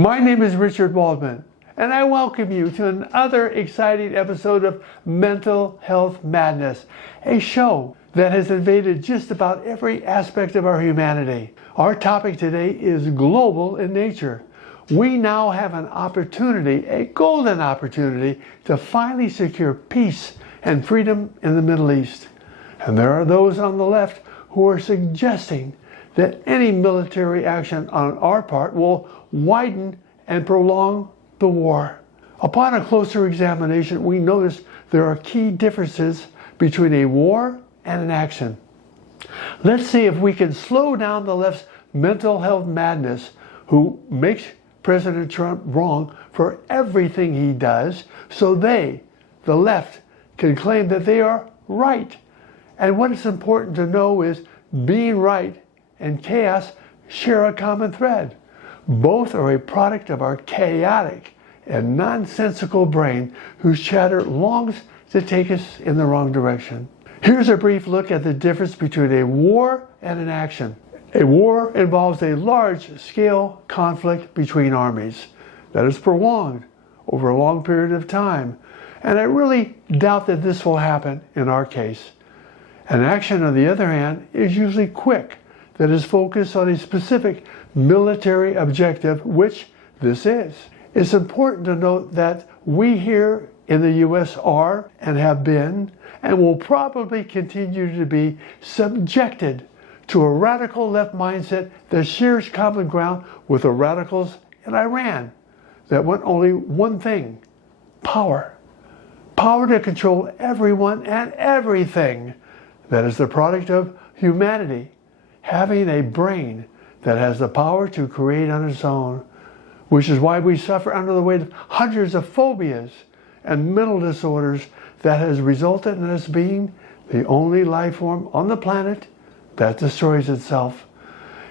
My name is Richard Waldman, and I welcome you to another exciting episode of Mental Health Madness, a show that has invaded just about every aspect of our humanity. Our topic today is global in nature. We now have an opportunity, a golden opportunity, to finally secure peace and freedom in the Middle East. And there are those on the left who are suggesting that any military action on our part will widen and prolong the war. Upon a closer examination, we notice there are key differences between a war and an action. Let's see if we can slow down the left's mental health madness, who makes President Trump wrong for everything he does, so they, the left, can claim that they are right. And what is important to know is being right and chaos share a common thread. Both are a product of our chaotic and nonsensical brain, whose chatter longs to take us in the wrong direction. Here's a brief look at the difference between a war and an action. A war involves a large-scale conflict between armies that is prolonged over a long period of time, and I really doubt that this will happen in our case. An action, on the other hand, is usually quick, that is focused on a specific military objective, which this is. It's important to note that we here in the U.S. are and have been and will probably continue to be subjected to a radical left mindset that shares common ground with the radicals in Iran that want only one thing: power. Power to control everyone and everything. That is the product of humanity having a brain that has the power to create on its own, which is why we suffer under the weight of hundreds of phobias and mental disorders that has resulted in us being the only life form on the planet that destroys itself.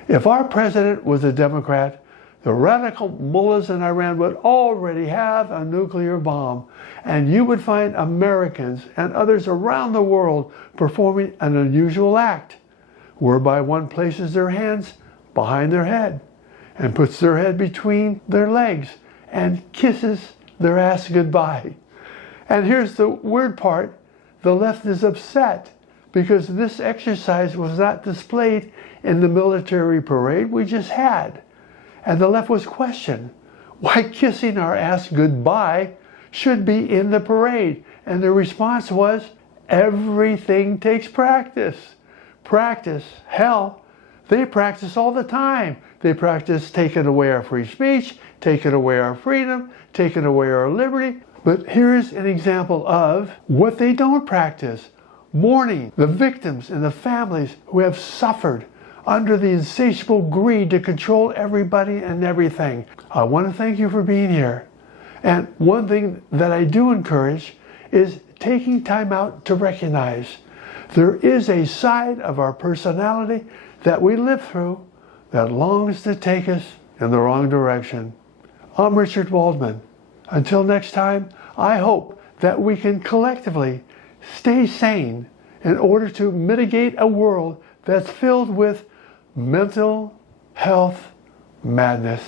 If our president was a Democrat, the radical mullahs in Iran would already have a nuclear bomb, and you would find Americans and others around the world performing an unusual act, whereby one places their hands behind their head and puts their head between their legs and kisses their ass goodbye. And here's the weird part: the left is upset because this exercise was not displayed in the military parade we just had. And the left was questioned why kissing our ass goodbye should be in the parade. And the response was, everything takes practice. Practice? Hell, they practice all the time. They practice taking away our free speech, taking away our freedom, taking away our liberty. But here's an example of what they don't practice: mourning the victims and the families who have suffered under the insatiable greed to control everybody and everything. I want to thank you for being here. And one thing that I do encourage is taking time out to recognize there is a side of our personality that we live through that longs to take us in the wrong direction. I'm Richard Waldman. Until next time, I hope that we can collectively stay sane in order to mitigate a world that's filled with mental health madness.